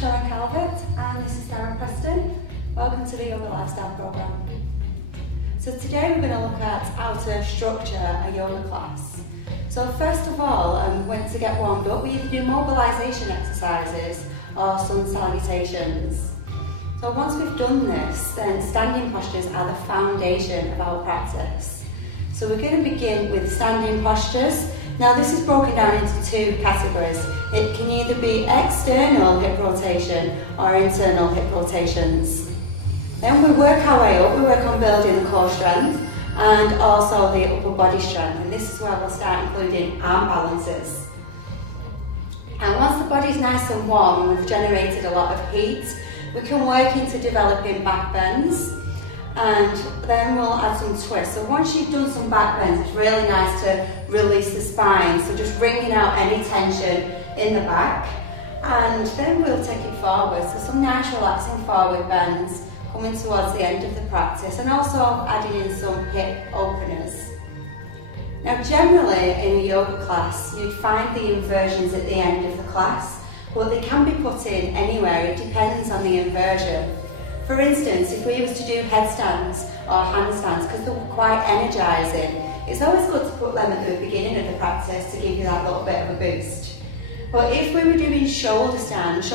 And this is Darren Preston. Welcome to the Yoga Lifestyle Programme. So today we're going to look at how to structure a yoga class. So first of all, when to get warmed up, we either do mobilisation exercises or sun salutations. So once we've done this, then standing postures are the foundation of our practice. So we're going to begin with standing postures. Now this is broken down into two categories. It can either be external hip rotation or internal hip rotations. Then we work our way up, we work on building the core strength and also the upper body strength. And this is where we'll start including arm balances. And once the body's nice and warm and we've generated a lot of heat, we can work into developing back bends. And then we'll add some twists. So once you've done some back bends, it's really nice to release the spine. So just wringing out any tension in the back. And then we'll take it forward. So some nice relaxing forward bends coming towards the end of the practice. And also adding in some hip openers. Now generally in a yoga class, you'd find the inversions at the end of the class. But they can be put in anywhere. It depends on the inversion. For instance, if we was to do headstands or handstands, because they're quite energising, it's always good to put them at the beginning of the practice to give you that little bit of a boost. But if we were doing shoulder stands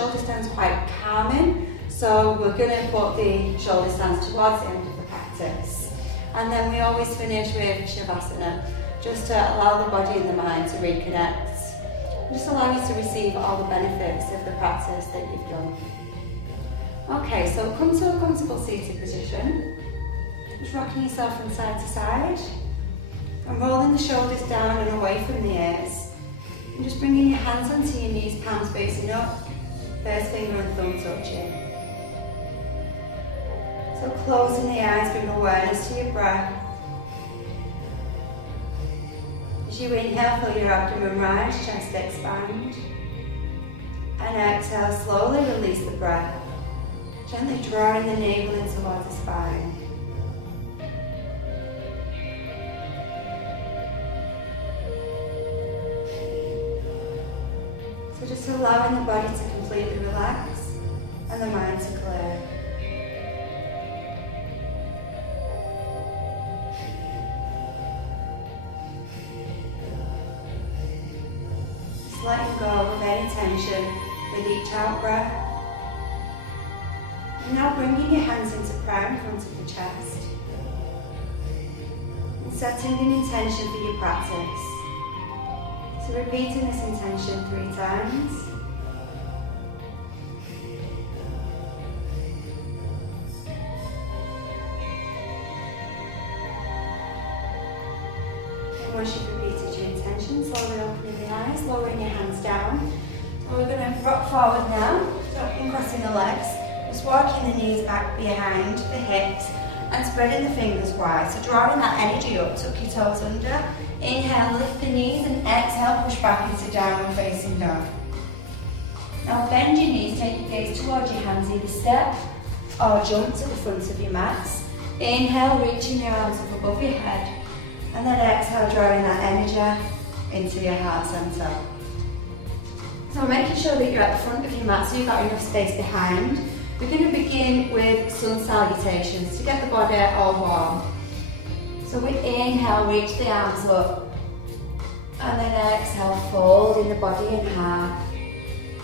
quite calming, so we're going to put the shoulder stands towards the end of the practice. And then we always finish with Shavasana, just to allow the body and the mind to reconnect. Just allow you to receive all the benefits of the practice that you've done. Okay, so come to a comfortable seated position. Just rocking yourself from side to side. And rolling the shoulders down and away from the ears. And just bringing your hands onto your knees, palms facing up. First finger and thumb touching. So closing the eyes, bring awareness to your breath. As you inhale, feel your abdomen rise, chest expand. And exhale, slowly release the breath. Gently drawing the navel in towards the spine. So just allowing the body to completely relax and the mind to clear. Just letting go of any tension with each out breath. And now bringing your hands into prayer in front of the chest. And setting an intention for your practice. So repeating this intention 3 times. And once you've repeated your intention, slowly opening the eyes, lowering your hands down. So we're going to rock forward now, rocking, crossing the legs. Just walking the knees back behind the hips and spreading the fingers wide. So drawing that energy up, tuck your toes under. Inhale, lift the knees and exhale, push back into downward facing dog. Now bend your knees, take your gaze towards your hands, either step or jump to the front of your mats. Inhale, reaching your arms up above your head. And then exhale, drawing that energy into your heart centre. So making sure that you're at the front of your mat so you've got enough space behind. We're going to begin with sun salutations to get the body all warm. So we inhale, reach the arms up. And then exhale, folding the body in half.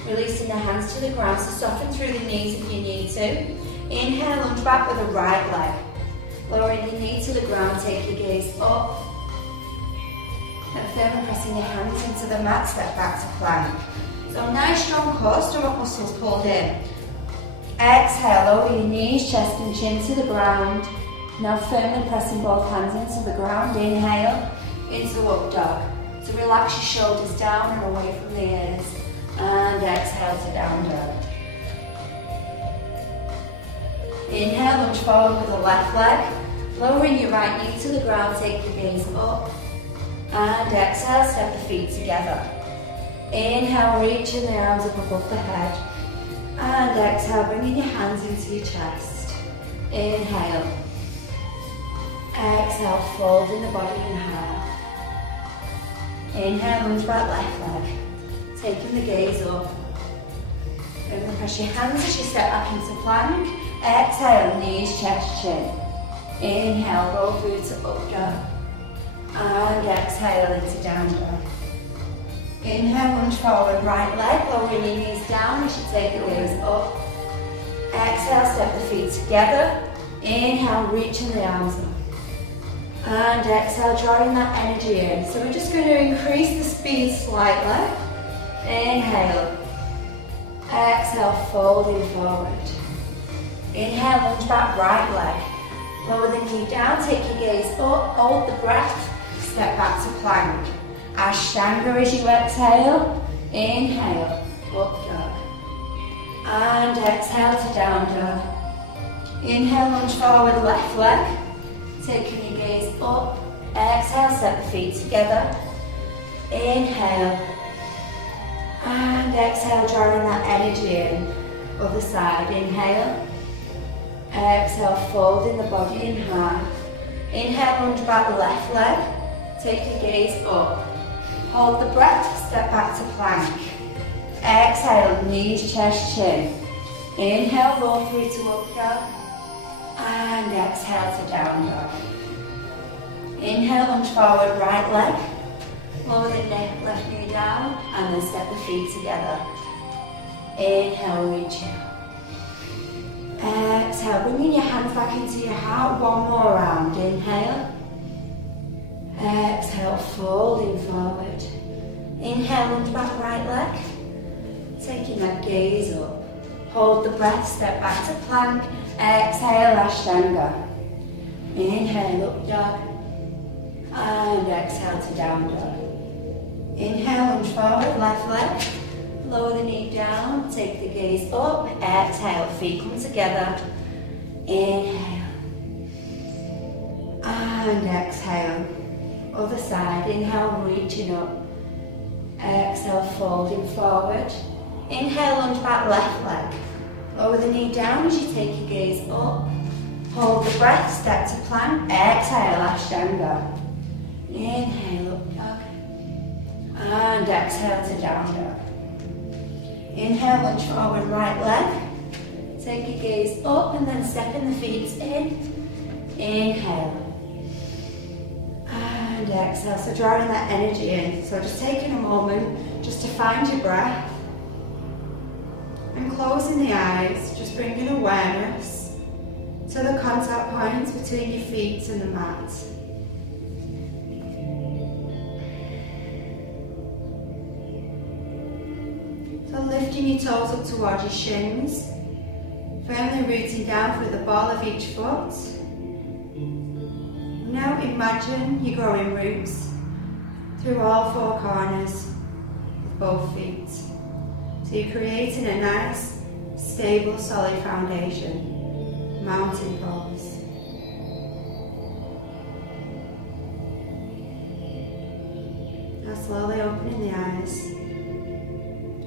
Releasing the hands to the ground, so soften through the knees if you need to. Inhale, lunge back with the right leg. Lowering your knee to the ground, take your gaze up. And firmly pressing your hands into the mat, step back to plank. So nice strong core, stomach muscles pulled in. Exhale, lower your knees, chest and chin to the ground. Now firmly pressing both hands into the ground. Inhale, into up dog. So relax your shoulders down and away from the ears. And exhale to down dog. Inhale, lunge forward with the left leg. Lowering your right knee to the ground, take your gaze up. And exhale, step the feet together. Inhale, reaching the arms up above the head. And exhale, bringing your hands into your chest. Inhale. Exhale, folding the body in half. Inhale, lunge back left leg. Taking the gaze up. Remember, press your hands as you step back into plank. Exhale, knees, chest, chin. Inhale, roll through to up dog. And exhale into down dog. Inhale, lunge forward, right leg, lowering your knees down as you take the gaze up. Exhale, step the feet together. Inhale, reaching the arms up. And exhale, drawing that energy in. So we're just going to increase the speed slightly. Inhale. Exhale, folding forward. Inhale, lunge back, right leg. Lower the knee down, take your gaze up, hold the breath, step back to plank. Ashtanga as you exhale. Inhale, up dog. And exhale to down dog. Inhale, lunge forward, left leg. Taking your gaze up. Exhale, step the feet together. Inhale. And exhale, drawing that energy in. Other side, inhale. Exhale, folding the body in half. Inhale, lunge back, left leg. Take your gaze up. Hold the breath, step back to plank. Exhale, knees, chest, chin. Inhale, roll through to up dog. And exhale to down dog. Inhale, lunge forward, right leg. Lower the neck, left knee down, and then step the feet together. Inhale, reaching up. Exhale, bringing your hands back into your heart. One more round. Inhale. Exhale, folding forward. Inhale, lunge back, right leg. Taking that gaze up. Hold the breath, step back to plank. Exhale, Ashtanga. Inhale, up dog. And exhale to down dog. Inhale, lunge forward, left leg. Lower the knee down, take the gaze up. Exhale, feet come together. Inhale. And exhale. Other side, inhale, reaching up. Exhale, folding forward. Inhale, lunge back, left leg. Lower the knee down as you take your gaze up. Hold the breath, step to plank. Exhale, Ashtanga. Inhale, up dog. And exhale to down dog. Inhale, lunge forward, right leg. Take your gaze up and then stepping the feet in. Inhale. And exhale, so drawing that energy in. So just taking a moment just to find your breath. And closing the eyes, just bringing awareness to the contact points between your feet and the mat. So lifting your toes up towards your shins, firmly rooting down through the ball of each foot. Now imagine you're growing roots through all four corners of both feet. So you're creating a nice, stable, solid foundation, mountain pose. Now slowly opening the eyes.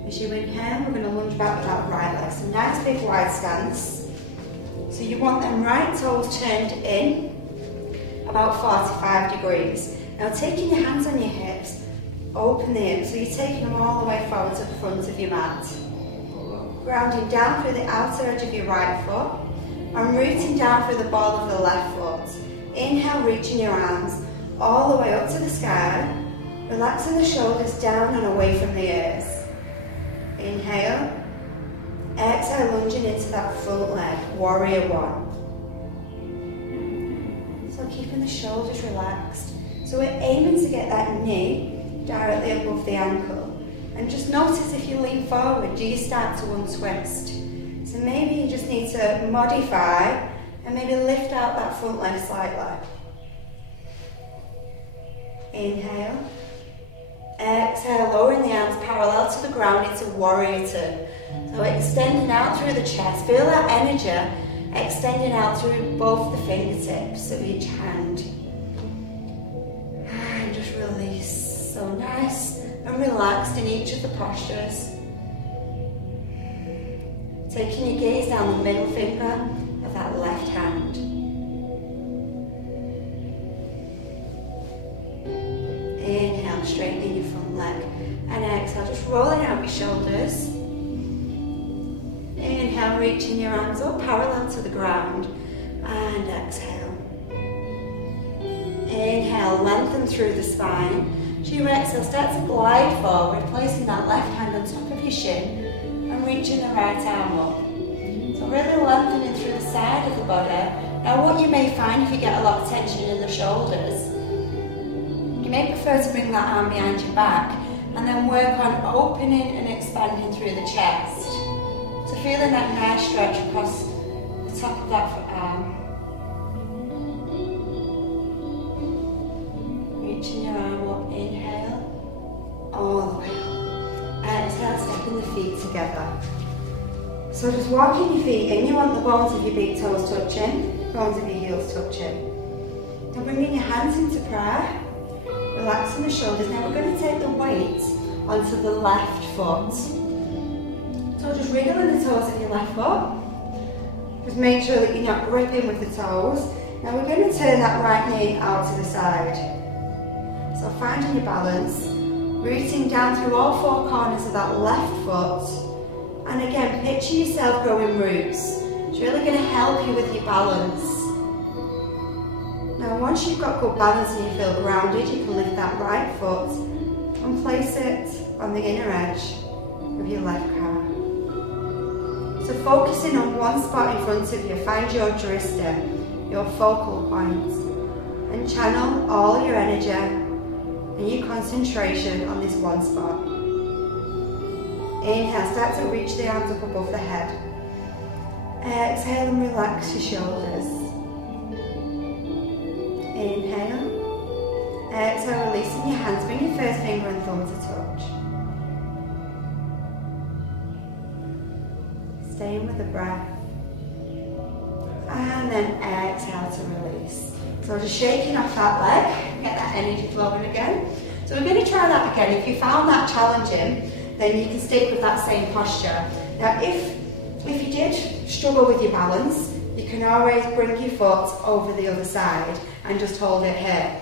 As you inhale, we're going to lunge back with that right leg. So nice big wide stance. So you want them right toes turned in, about 45 degrees. Now taking your hands on your hips, open the hips, so you're taking them all the way forward to the front of your mat. Grounding down through the outer edge of your right foot, and rooting down through the ball of the left foot. Inhale, reaching your arms all the way up to the sky, relaxing the shoulders down and away from the ears. Inhale, exhale, lunging into that front leg, warrior one. So keeping the shoulders relaxed. So we're aiming to get that knee directly above the ankle. And just notice if you lean forward, do you start to untwist? So maybe you just need to modify and maybe lift out that front leg slightly. Inhale. Exhale, lowering the arms parallel to the ground into warrior two. So extending out through the chest. Feel that energy extending out through both the fingertips of each hand. And just release. So nice and relaxed in each of the postures. Taking your gaze down the middle finger of that left hand. Inhale, straightening your front leg. And exhale, just rolling out your shoulders. Inhale, reaching your arms up parallel to the ground. And exhale. Inhale, lengthen through the spine. So your exhale, start to glide forward, placing that left hand on top of your shin and reaching the right arm up. So really lengthening through the side of the body. Now what you may find if you get a lot of tension in the shoulders, you may prefer to bring that arm behind your back and then work on opening and expanding through the chest. So feeling that nice stretch across the top of that arm. Reaching your arm up, inhale, all the way up. Exhale, stepping the feet together. So just walking your feet in, you want the bones of your big toes touching, bones of your heels touching. Now bringing your hands into prayer, relaxing the shoulders. Now we're going to take the weight onto the left foot. So just wriggling the toes of your left foot. Just make sure that you're not gripping with the toes. Now we're going to turn that right knee out to the side. So finding your balance, rooting down through all four corners of that left foot. And again, picture yourself growing roots. It's really going to help you with your balance. Now once you've got good balance and you feel grounded, you can lift that right foot and place it on the inner edge of your left calf. So focusing on one spot in front of you, find your drishti, your focal point, and channel all your energy and your concentration on this one spot. Inhale, start to reach the arms up above the head. Exhale and relax your shoulders. Inhale. Exhale, releasing your hands, bring your first finger and thumb to touch. Staying with the breath. And then exhale to release. So just shaking off that leg, get that energy flowing again. So we're going to try that again. If you found that challenging, then you can stick with that same posture. Now if you did struggle with your balance, you can always bring your foot over the other side and just hold it here.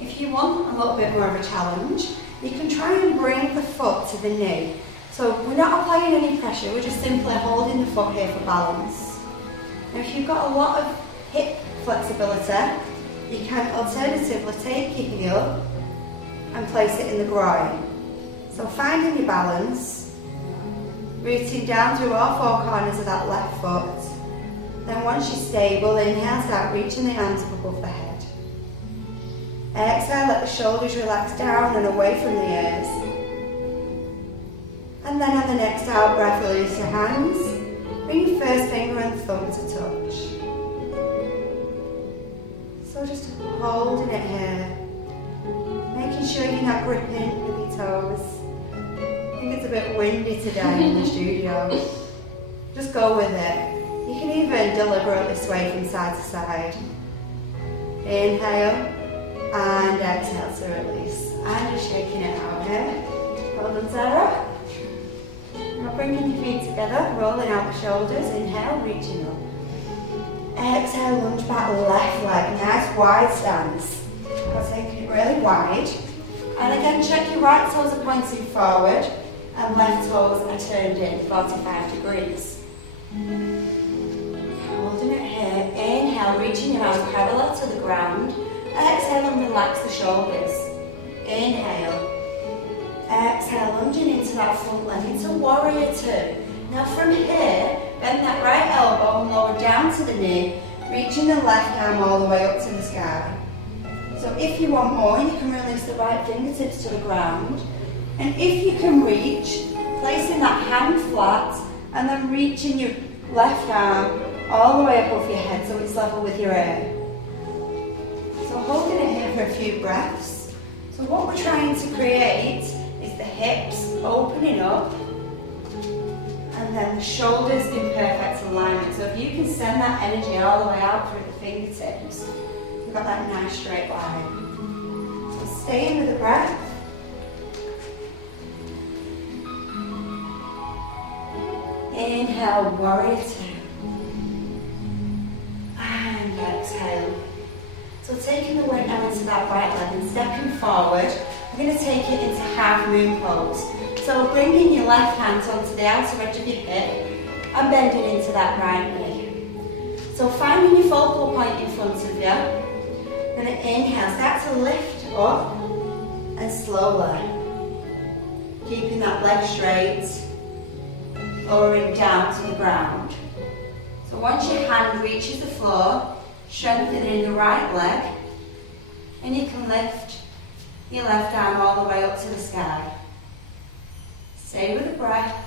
If you want a little bit more of a challenge, you can try and bring the foot to the knee. So we're not applying any pressure, we're just simply holding the foot here for balance. Now if you've got a lot of hip flexibility, you can alternatively take your heel and place it in the groin. So finding your balance, rooting down through all four corners of that left foot. Then once you're stable, inhale, start reaching the arms up above the head. Exhale, let the shoulders relax down and away from the ears. And then on the next out breath, release your hands. Bring your first finger and thumb to touch. So just holding it here. Making sure you're not gripping with your toes. I think it's a bit windy today in the studio. Just go with it. You can even deliberately sway from side to side. Inhale and exhale to release. And just shaking it out here. Well done, Sarah. Now bringing your feet together, rolling out the shoulders. Inhale, reaching up. Exhale, lunge back left leg. Nice wide stance. I'll take it really wide. And again, check your right toes are pointing forward and left toes are turned in 45 degrees. Holding it here. Inhale, reaching your arms parallel to the ground. Exhale and relax the shoulders. Inhale. Exhale, lunging into that front leg, into warrior two. Now from here, bend that right elbow and lower down to the knee, reaching the left arm all the way up to the sky. So if you want more, you can release the right fingertips to the ground. And if you can reach, placing that hand flat and then reaching your left arm all the way above your head so it's level with your ear. So holding it here for a few breaths. So what we're trying to create is the hips opening up and then the shoulders in perfect alignment. So if you can send that energy all the way out through the fingertips, we've got that nice straight line. So staying with the breath. Inhale, warrior two. And exhale. So taking the weight now into that right leg and stepping forward, we're going to take it into half moon pose. So bringing your left hand onto the outer edge of your hip and bending into that right knee. So finding your focal point in front of you, and then inhale, start to lift up and slowly, keeping that leg straight, lowering down to the ground. So once your hand reaches the floor, strengthening the right leg, and you can lift your left arm all the way up to the sky. Stay with the breath.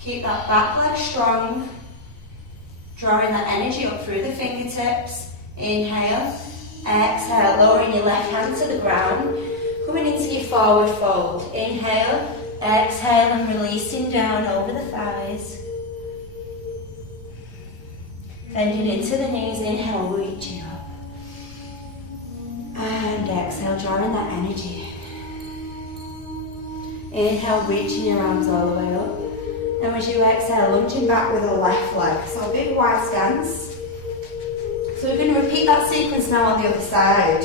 Keep that back leg strong, drawing that energy up through the fingertips. Inhale, exhale, lowering your left hand to the ground, coming into your forward fold. Inhale, exhale, and releasing down over the thighs. Bending into the knees, inhale, reaching up. And exhale, drawing that energy. Inhale, reaching your arms all the way up. And as you exhale, lunging back with the left leg. So a big wide stance. So we're going to repeat that sequence now on the other side.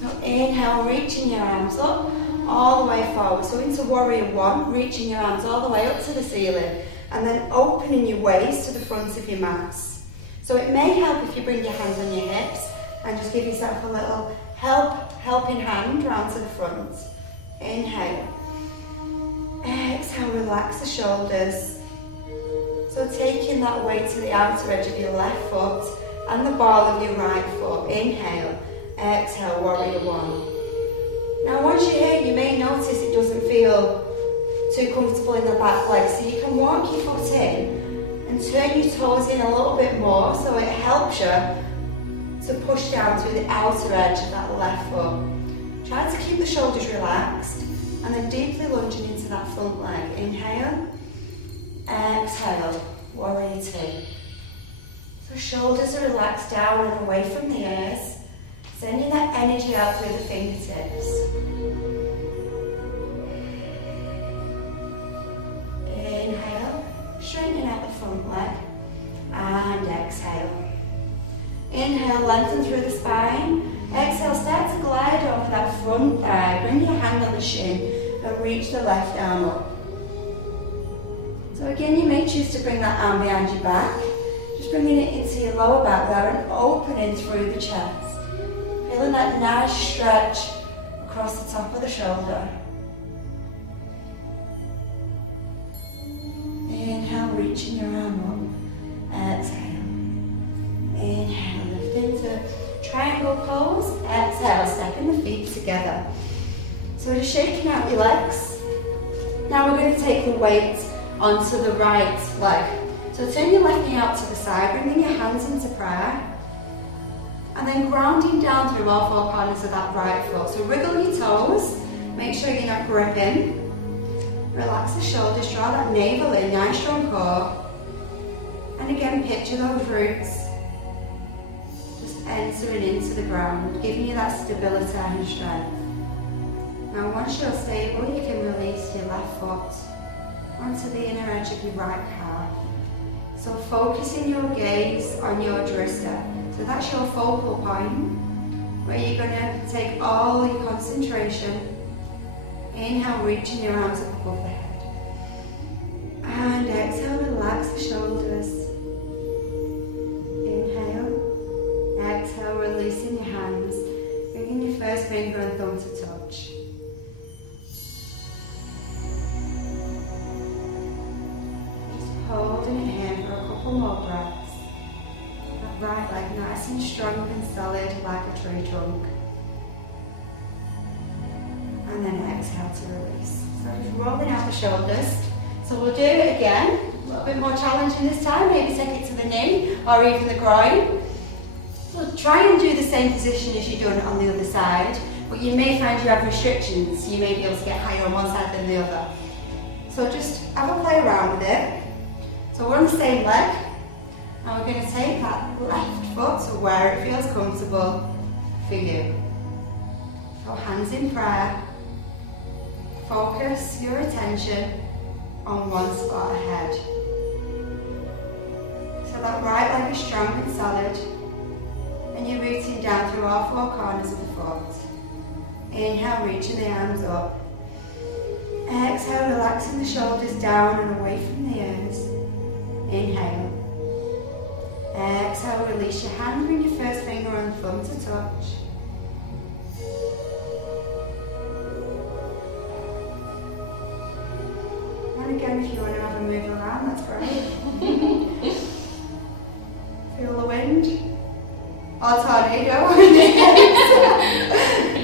So inhale, reaching your arms up all the way forward. So into warrior one, reaching your arms all the way up to the ceiling. And then opening your waist to the front of your mats. So it may help if you bring your hands on your hips and just give yourself a little helping hand round to the front. Inhale. Exhale, relax the shoulders. So taking that weight to the outer edge of your left foot and the ball of your right foot. Inhale, exhale, warrior one. Now once you're here, you may notice it doesn't feel too comfortable in the back leg, so you can walk your foot in and turn your toes in a little bit more so it helps you to push down through the outer edge of that left foot. Try to keep the shoulders relaxed and then deeply lunging into that front leg. Inhale, exhale, warrior two. So shoulders are relaxed down and away from the ears, sending that energy out through the fingertips. Inhale, straightening out the front leg, and exhale. Inhale, lengthen through the spine. Exhale, start to glide over that front thigh. Bring your hand on the shin and reach the left arm up. So again, you may choose to bring that arm behind your back. Just bringing it into your lower back there and opening through the chest. Feeling that nice stretch across the top of the shoulder. Inhale, reaching your arm up. Exhale. Inhale, lift into triangle pose. Exhale, stepping the feet together. So just shaking out your legs. Now we're going to take the weight onto the right leg. So turn your left knee out to the side, bringing your hands into prayer. And then grounding down through all four corners of that right foot. So wriggle your toes. Make sure you're not gripping. Relax the shoulders, draw that navel in, nice strong core. And again, picture those roots just entering into the ground, giving you that stability and strength. Now once you're stable, you can release your left foot onto the inner edge of your right calf. So focusing your gaze on your drista. So that's your focal point, where you're going to take all your concentration. Inhale, reaching your arms up above the head. And exhale, relax the shoulders. Inhale, exhale, releasing your hands, bringing your first finger and thumb to touch. Just holding it here for a couple more breaths. That right leg nice and strong and solid like a tree trunk. And then exhale to release. So just rolling out the shoulders. So we'll do it again, a little bit more challenging this time, maybe take it to the knee or even the groin. So try and do the same position as you've done on the other side, but you may find you have restrictions. You may be able to get higher on one side than the other. So just have a play around with it. So we're on the same leg, and we're going to take that left foot to where it feels comfortable for you. So hands in prayer. Focus your attention on one spot ahead. So that right leg is strong and solid, and you're rooting down through all four corners of the foot. Inhale, reaching the arms up. Exhale, relax relaxing the shoulders down and away from the ears. Inhale. Exhale, release your hand, bring your first finger and thumb to touch. And again, if you want to have a move around, that's great. Feel the wind. Or tornado.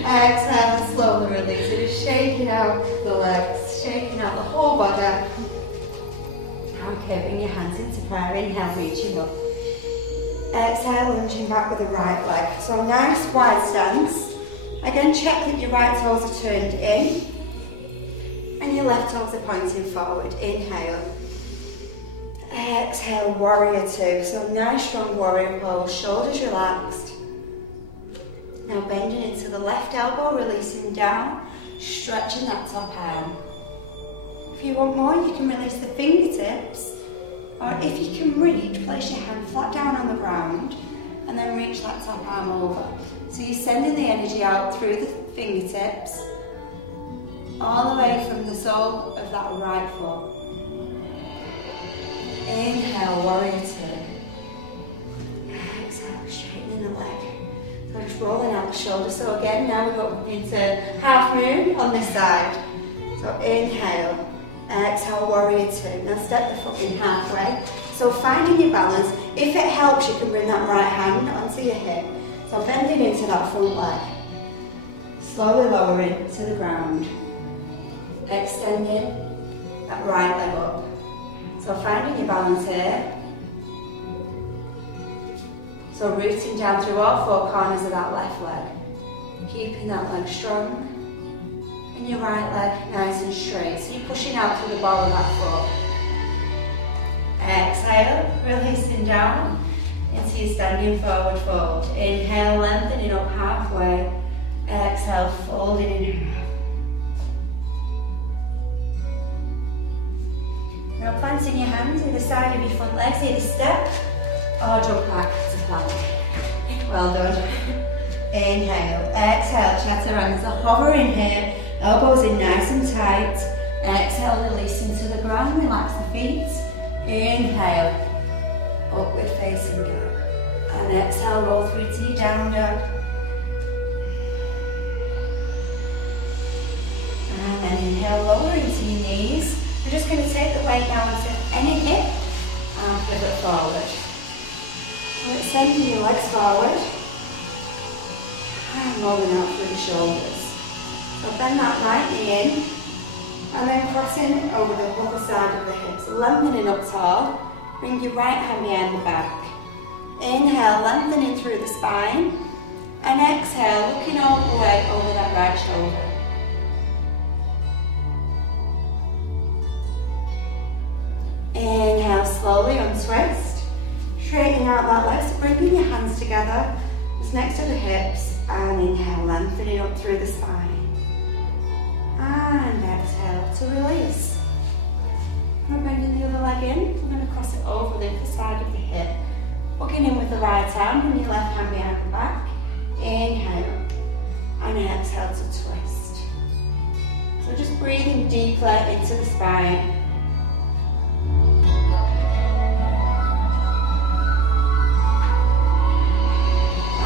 Exhale, slowly release it. Just shaking out the legs, shaking out the whole body. Okay, bring your hands into prayer. Inhale, reaching up. Exhale, lunging back with the right leg. So nice wide stance. Again, check that your right toes are turned in and your left toes are pointing forward. Inhale. Exhale, warrior two. So nice strong warrior pose, shoulders relaxed. Now bending into the left elbow, releasing down, stretching that top arm. If you want more, you can release the fingertips, or if you can reach, place your hand flat down on the ground and then reach that top arm over. So you're sending the energy out through the fingertips, all the way from the sole of that right foot. Inhale, warrior two. Exhale, straightening the leg. So just rolling out the shoulder. So again, now we go into half moon on this side. So inhale, exhale, warrior two. Now step the foot in halfway. So finding your balance. If it helps, you can bring that right hand onto your hip. So bending into that front leg. Slowly lowering to the ground. Extending that right leg up. So finding your balance here. So rooting down through all four corners of that left leg. Keeping that leg strong. And your right leg nice and straight. So you're pushing out through the ball of that foot. Exhale, releasing down into your standing forward fold. Inhale, lengthening up halfway. Exhale, folding in half. Now planting your hands either side of your front legs, either step or jump back to plank. Well done. Inhale, exhale, chaturanga, hovering here, elbows in nice and tight. Exhale, releasing to the ground, relax the feet. Inhale, upward facing dog. And exhale, roll through to your down dog. And then inhale, lower into your knees. We're just going to take the weight now onto any hip and pivot forward. So extending your legs forward and rolling out through the shoulders. So bend that right knee in and then crossing over the other side of the hips. So lengthening up tall, bring your right hand behind the back. Inhale, lengthening through the spine, and exhale, looking all the way over that right shoulder. Inhale, slowly untwist, straightening out that leg, so bringing your hands together, just next to the hips, and inhale, lengthening up through the spine. And exhale to release. I'm bringing the other leg in, I'm going to cross it over the other side of the hip, hooking in with the right arm, and your left hand behind the back. Inhale, and exhale to twist. So just breathing deeper into the spine.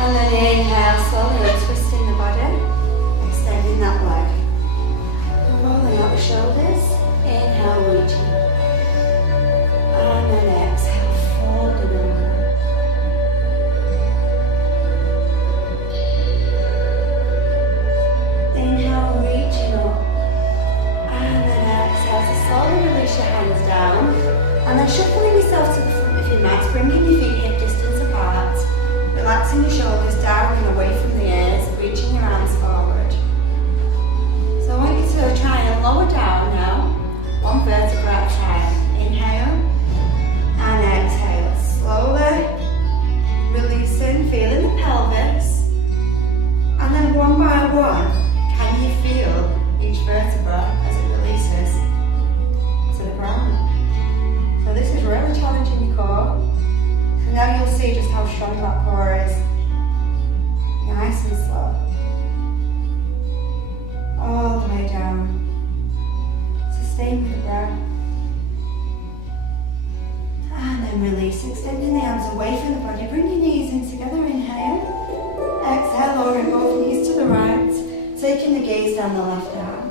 And then inhale, slowly twisting the body, extending that leg. And rolling out the shoulders, inhale, reaching. And then exhale, folding over. Inhale, reaching up. And then exhale, so slowly release your hands down. And then shuffling yourself to the front of your mat, bringing your feet hip distance apart. Relaxing your shoulders down and away from the ears, reaching your arms forward. So I want you to try and lower down now, one vertebra at a time. Inhale and exhale. Slowly releasing, feeling the pelvis. And then one by one, can you feel each vertebra as it releases to the ground? So this is really challenging your core. Now you'll see just how strong that core is. Nice and slow. All the way down. on the left arm.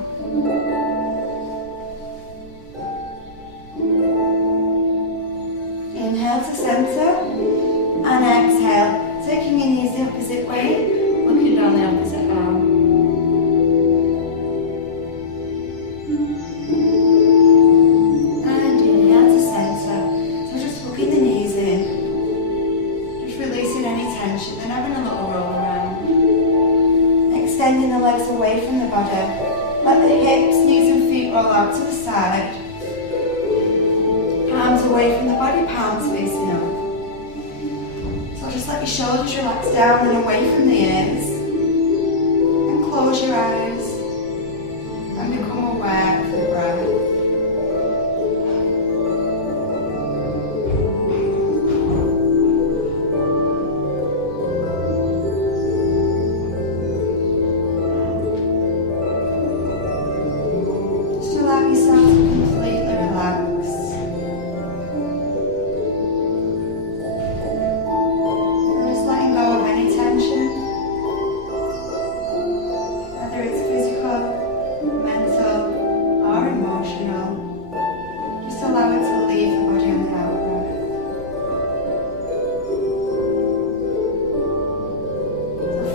Inhale to centre and exhale, taking your knees the opposite way, looking down the opposite arm. And inhale to centre, so just hooking the knees in, just releasing any tension and having a little roll around. Extending the legs away from the body, let the hips, knees and feet roll out to the side. Arms away from the body, palms facing up. So just let your shoulders relax down and away from the ears. And close your eyes and become aware of the breath. Just allow yourself to completely relax.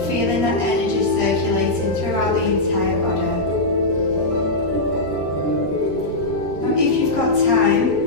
Feeling that energy circulating throughout the entire body. Now if you've got time,